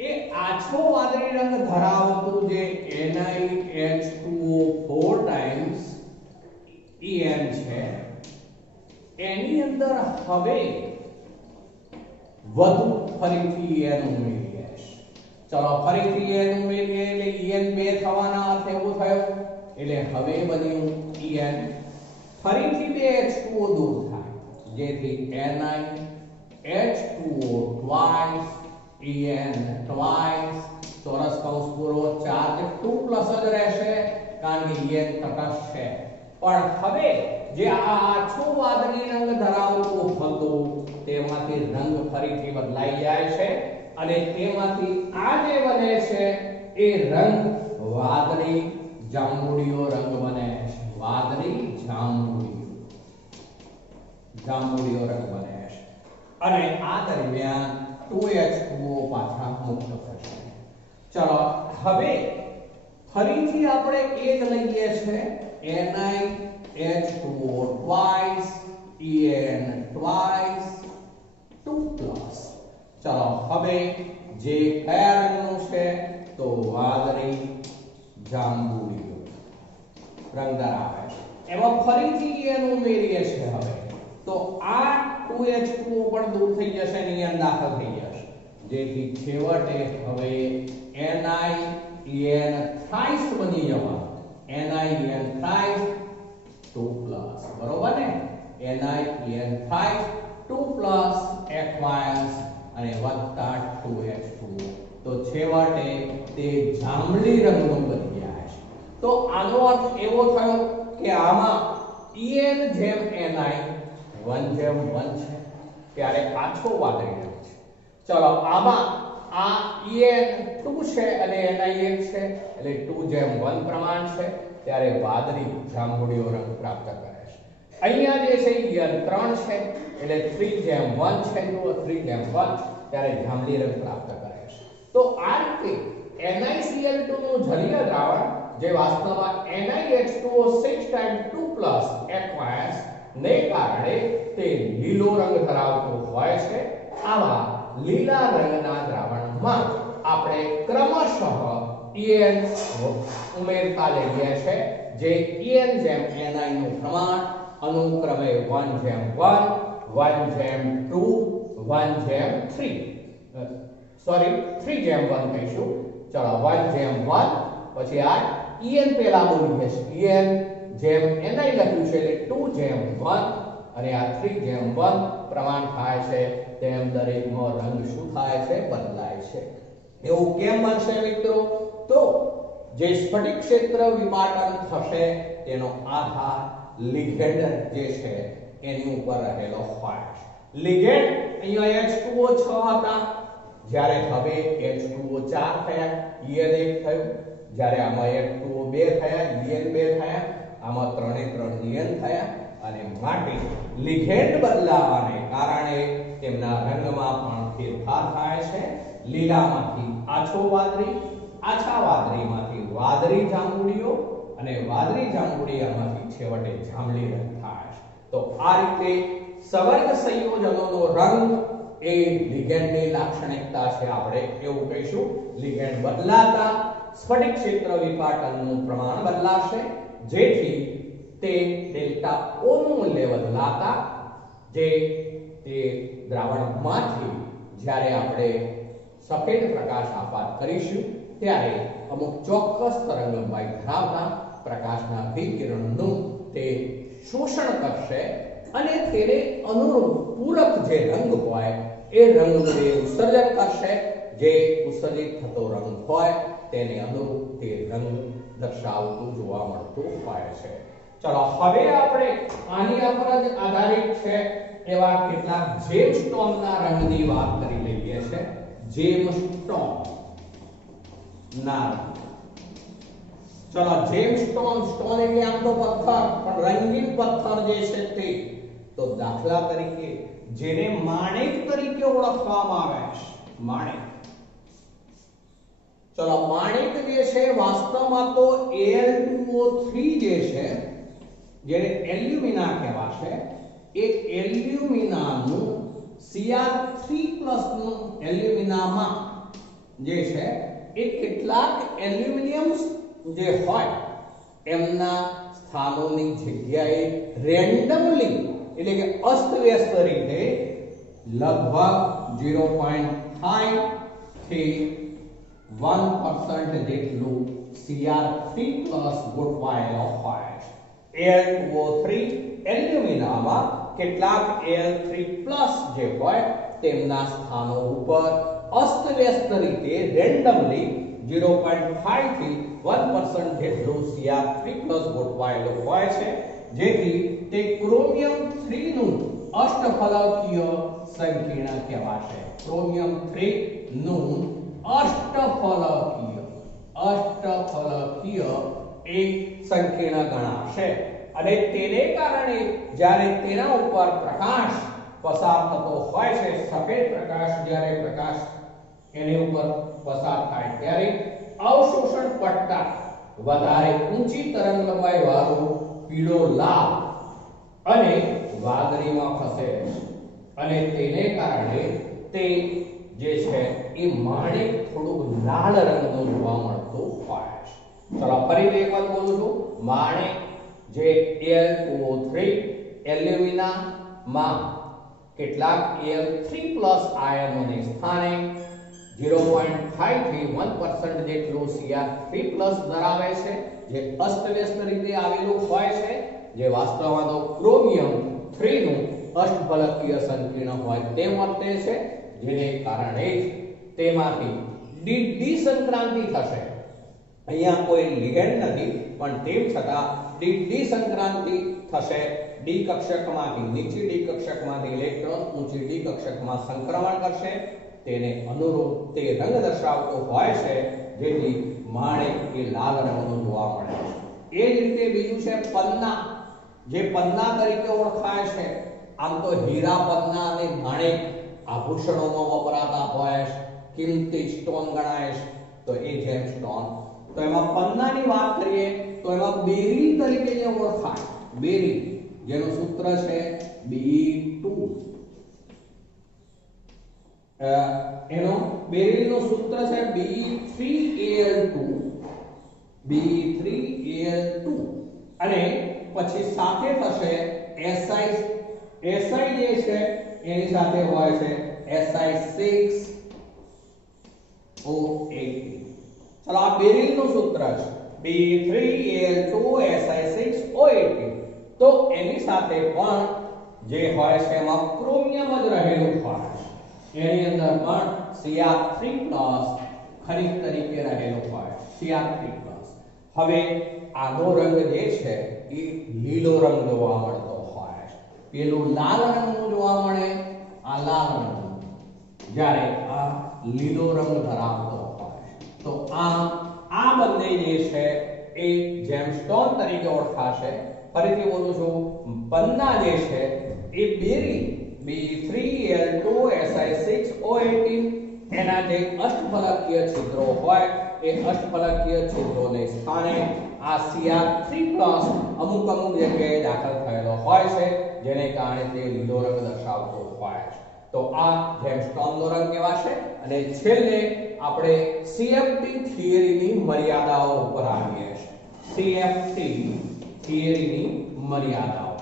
એ આછો વાદળી રંગ ધરાવતું જે NiH2O4 ટાઈમ્સ EN છે એની અંદર હવે વધુ ફરીથી EN ઉમેરીએ છીએ. ચલો ફરીથી EN ઉમેરીએ એટલે EN 2 થવાના અર્થ એવું થયું, એટલે હવે બન્યું EN ફરીથી બે H2O દૂર થાય, જેથી NiH2O twice EN twice ચોરસ કૌંસ પૂરો ચાર્જ 2+ જ રહેશે કારણ કે EN તટસ્થ છે. પણ હવે જે આ આછો વાદળી રંગ ધરાવતું હતું તેમાંથી રંગ ફરીથી બદલાઈ જાય છે અને તેમાંથી આ જે બને છે એ રંગ વાદળી જાંબુડિયો રંગ બને છે, વાદળી જાંબુડિયો રંગ બને છે અને આ દરમિયાન 2H2O પાછા મુક્ત થશે. ચલો હવે ફરીથી આપણે એ જ લઈએ છે NiH2O twice EN twice 2+. ચલો હવે જે કયા રંગનું છે તો વાદળી જાંબુડિયો રંગ ધરાવે છે. એમાં ફરીથી EN ઉમેરીએ છે. હવે તો આ 2H2O પણ દૂર થઈ જશે અને EN દાખલ થઈ જશે, જેથી છેવટે હવે NiEN thrice બની જવાનું. NiEN thrice 2+, બરોબર ને? NiEN thrice 2+ aqueous અને વત્તા 2H2O, તો છેવટે તે જાંબલી રંગનું બની જાય છે. તો આનો અર્થ એવો થયો કે આમાં EN જેમ NI 1:1 છે ત્યારે આછો વાદળી રંગ છે. ચલો આમાં આ EN 2 છે અને NI 1 છે એટલે 2:1 પ્રમાણ છે ત્યારે વાદળી જાંબુડિયો રંગ પ્રાપ્ત કરે છે. અહીંયા જે છે EN 3 છે એટલે 3:1 છે, તો 3:1 ત્યારે જાંબલી રંગ પ્રાપ્ત કરે છે. તો આ રીતે NiCl2 નું જલીય દ્રાવણ જે વાસ્તવમાં NiH2O6 ટાઈમ 2+ aqueous ને કારણે તે લીલો રંગ ધરાવતું હોય છે. આવા લીલા રંગના દ્રાવણમાં આપણે ક્રમશઃ EN ઉમેરતા લઈએ છે, જે EN જેમ NI નું પ્રમાણ અનુક્રમે 1:1, 1:2, 1:3 સોરી 3:1 કહીશું. ચલો 1:1 પછી આ EN પેલા બોલીએ છીએ EN જેમ ni લખ્યું છે એટલે 2:1 અને આ 3:1 પ્રમાણ થાય છે તેમ દરેકનો રંગ શું થાય છે બદલાય છે. એવું કેમ બનશે મિત્રો? તો જે સ્ફટિક ક્ષેત્ર વિપાટન થશે તેનો આધાર લિગેન્ડ જે છે એની ઉપર રહેલો હોય છે. લિગેન્ડ અહીંયા H2O 6 હતા, જ્યારે હવે H2O 4 થયા, En 1 થયું, જ્યારે આમાં H2O 2 થયા, En 2 થયા, આમાં 3 En થયા અને માટે લિગેન્ડ બદલાવાને કારણે તેમના રંગમાં પણ ફેરફાર થાય છે. લીલામાંથી આછો વાદળી, આછા વાદળીમાંથી વાદળી જાંબુડિયો અને વાદળી જાંબુડિયામાંથી છેવટે જાંબલી રંગ થાય છે. તો આ રીતે સવર્ગ સંયોજનોનો રંગ એ લિગેન્ડની લાક્ષણિકતા છે. આપણે એવું કહીશું લિગેન્ડ બદલાતા સ્ફટિક ક્ષેત્ર વિપાટનનું પ્રમાણ બદલાશે, જેથી તે ડેલ્ટા O નું મૂલ્ય બદલાતા જે તે દ્રાવણમાંથી જ્યારે આપણે સફેદ પ્રકાશ આપાત કરીશું ત્યારે અમુક ચોક્કસ તરંગલંબાઈ ધરાવતા પ્રકાશના વિકિરણનું તે શોષણ કરશે અને તેને અનુરૂપ પૂરક જે રંગ હોય એ રંગનું તે ઉત્સર્જન કરશે. જે ઉત્સર્જિત થતો રંગ હોય તેને અનુરૂપ તે રંગ દર્શાવતું જોવા મળતું હોય છે. ચલો હવે આપણે આની પર જ આધારિત છે એવા કેટલાક જેમસ્ટોનના રંગની વાત કરી લઈએ છે. જેમસ્ટોન ના ચલો જેમસ્ટોન, સ્ટોન એટલે આમ તો પથ્થર, પણ રંગીન પથ્થર જે છે તે, તો દાખલા તરીકે જેને માણેક તરીકે ઓળખવામાં આવે છે, માણેક. ચલો માણેક જે છે વાસ્તવમાં તો Al2O3 જે છે જેને એલ્યુમિના કહેવાશે, એ એલ્યુમિનાનું Cr3+ નું એલ્યુમિનામાં જે છે એ કેટલાક એલ્યુમિનિયમ્સ જે હોય એમના સ્થાનોની જગ્યાએ રેન્ડમલી એટલે કે અસ્તવ્યસ્ત રીતે લગભગ 0.5 થી 1% જેટલું Cr3+ ગોઠવાયેલો હોય. Al2O3 એલ્યુમિનામાં કેટલાક Al3+ જે હોય તેમના સ્થાનો ઉપર અસ્તવ્યસ્ત રીતે રેન્ડમલી 0.5 થી 1% જેટલું Cr3+ ગોઠવાયેલું હોય છે, જેથી તે ક્રોમિયમ 3 નું અષ્ટફલકીય સંકીર્ણ કહેવાશે. ક્રોમિયમ 3 નું અષ્ટફલકીય એક સંકીર્ણ ગણાશે અને તેને કારણે જ્યારે તેના ઉપર પ્રકાશ પસાર થતો હોય છે, સફેદ પ્રકાશ જ્યારે પ્રકાશ એની ઉપર પસાર થાય ત્યારે અવશોષણ પટ્ટા વધારે ઊંચી તરંગલંબાઈ વાળું પીળો લાલ અને વાદળીમાં ખસે અને તેને કારણે તે જે છે એ માણેક થોડું લાલ રંગનું જોવા મળતું હોય છે. ચલો ફરીથી એક વાર બોલું છું. માણેક જે Al2O3 એલ્યુમિના માં કેટલાક Al3+ આયનોને સ્થાને 0.5 થી 1% જેટલું Cr3+ ધરાવે છે, જે અસ્તવ્યસ્ત રીતે આવેલું હોય છે, જે વાસ્તવમાં તો ક્રોમિયમ 3 નું અષ્ટફલકીય સંકીર્ણ હોય તેમ વર્તે છે, જેને કારણે તેમાંથી ડી સંક્રાંતિ થશે. અહીંયા કોઈ લિગેન્ડ નથી, પણ તેમ છતાં ડી સંક્રાંતિ થશે. ડી કક્ષકમાંથી નીચી ડી કક્ષકમાંથી ઇલેક્ટ્રોન ઊંચી ડી કક્ષકમાં સંક્રમણ કરશે, તેને અનુરૂપ તે રંગ દર્શાવતો હોય છે, જેથી માણેક એ લાલ રંગનું જોવા મળે છે. એ જ રીતે બીજું છે પન્ના, જે પન્ના તરીકે ઓળખાય છે. આમ તો હીરા, પન્ના અને માણેક આભૂષણોમાં વપરાતા હોય છે, કિંમતી સ્ટોન ગણાય છે, તો એ જેમ સ્ટોન. તો એમાં પન્નાની વાત કરીએ તો એમાં બેરિલ તરીકે જે ઓળખાય, બેરિલ જેનું સૂત્ર છે B2, એનો બેરિલનું સૂત્ર છે B3Al2 અને પછી સાથે થશે Si જે છે એની સાથે હોય છે Si6O8. ચલો આ બેરિલનું સૂત્ર છે. B3Al2Si6O18 તો એની સાથે પણ જે હોય છે એમાં ક્રોમિયમ જ રહેલું હોય છે. એની અંદર પણ Cr3+ ખનિજ તરીકે રહેલું હોય Cr3+. હવે આનો રંગ જે છે એ લીલો રંગ જોવા મળતો હોય છે. પેલું લાલ રંગનું જોવા મળે, આ લાલ રંગનું, જ્યારે આ લીલો રંગ ધરાવતો હોય. તો આ બંને જે છે એ જેમસ્ટોન તરીકે ઓળખાશે. ફરીથી બોલું છું, બંને જે છે એ બેરી B3Al2Si6O18 એના જે અષ્ટફલકીય છિદ્રો હોય એ અષ્ટફલકીય છિદ્રોને સ્થાને આ Cr3+ અમુક જગ્યાએ દાખલ થયેલો હોય છે, જેને કારણે તે લીલો રંગ દર્શાવતો હોય છે. તો આ જેમસ્ટોનનો રંગ કહેવાશે. અને છેલ્લે આપણે CFT થિયરીની મર્યાદાઓ ઉપર આવીએ છીએ. CFT થિયરીની મર્યાદાઓ.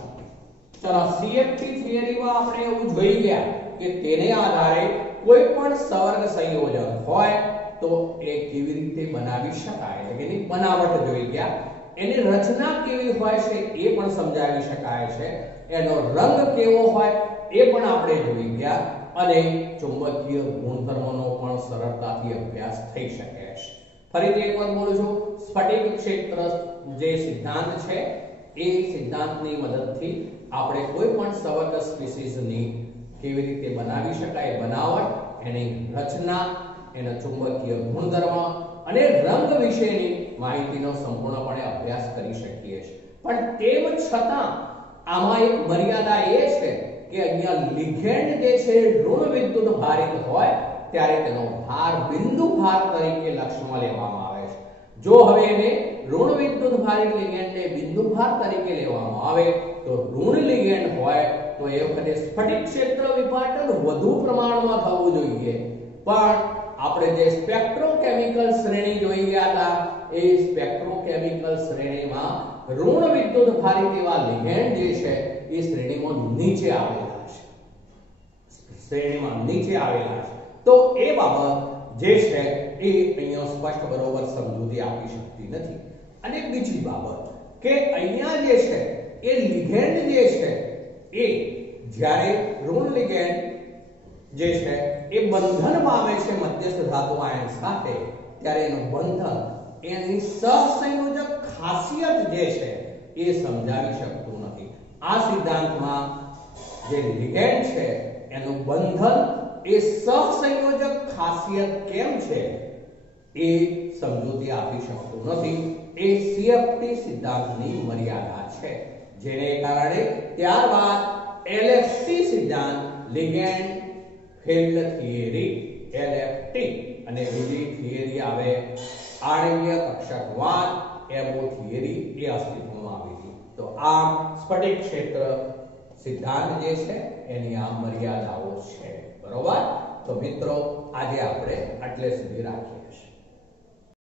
ચલો, CFT થિયરીમાં આપણે એવું જોઈ ગયા કે તેને આધારે કોઈ પણ સવર્ગ સંયોજન હોય તો એ કેવી રીતે બનાવી શકાય, એટલે કે એની બનાવટ જોઈ ગયા. એની રચના કેવી હોય છે એ પણ સમજાવી શકાય છે. એનો રંગ કેવો હોય એ પણ આપણે જોઈ ગયા. અને ચુંબકીય ગુણધર્મોનો પણ સરળતાથી અભ્યાસ થઈ શકે છે. ફરીથી એક વાર બોલું છું, સ્ફટિક ક્ષેત્ર જે સિદ્ધાંત છે એ સિદ્ધાંતની મદદથી આપણે કોઈ પણ સવર્ગ સ્પીસીઝની કેવી રીતે બનાવી શકાય, બનાવટ, એની રચના, એના ચુંબકીય ગુણધર્મ અને રંગ વિશેની માહિતીનો સંપૂર્ણપણે અભ્યાસ કરી શકીએ છીએ. પણ તેમ છતાં આમાં એક મર્યાદા એ છે કે અહીંયા લિગેન્ડ જે છે ઋણ વિદ્યુત ભારિત હોય ત્યારે તેનો ભાર બિંદુ ભાર તરીકે લક્ષમાં લેવામાં આવે છે. જો હવે એને ઋણ વિદ્યુત ભારિત લિગેન્ડને બિંદુ ભાર તરીકે લેવામાં આવે તો ઋણ લિગેન્ડ હોય તો એ વખતે સ્ફટિક ક્ષેત્ર વિપાટન વધુ પ્રમાણમાં થવું જોઈએ. પણ આપણે જે સ્પેક્ટ્રોકેમિકલ શ્રેણી જોઈ ગયા હતા એ સ્પેક્ટ્રોકેમિકલ શ્રેણીમાં ઋણ વિદ્યુત ભારિત એવા લિગેન્ડ જે છે એ શ્રેણીમાં નીચે આવેલા છે. તો એ બાબત જે છે એ અહીંયા સ્પષ્ટ બરોબર સમજૂતી આપી શકતી નથી. અને બીજી બાબત કે અહીંયા જે છે એ લિગેન્ડ જે છે એ જ્યારે ઋણ લિગેન્ડ જે છે એ બંધન પામે છે મધ્યસ્થ ધાતુ આયન સાથે, ત્યારે એનું બંધન, એની સહસંયોજક ખાસિયત જે છે એ સમજાવી શકતું નથી. આ સિદ્ધાંતમાં જે લિગેન્ડ છે એનું બંધન એ સહસંયોજક ખાસિયત કેમ છે એ સમજૂતી આપી શકતું નથી. એ CFT સિદ્ધાંતની મર્યાદા છે, જેને કારણે ત્યારબાદ LFT સિદ્ધાંત, લિગેન્ડ ફિલ્ડ થિયરી, LFT, અને બીજી થિયરી આવે આણ્વીય કક્ષકવાદ, MO થિયરી, એ અસ્તિત્વમાં આવી હતી. તો આ સ્ફટિક ક્ષેત્ર સિદ્ધાંત જે છે એની આ મર્યાદાઓ છે. બરોબર? તો મિત્રો આજે આપણે આટલે સુધી રાખીએ છીએ.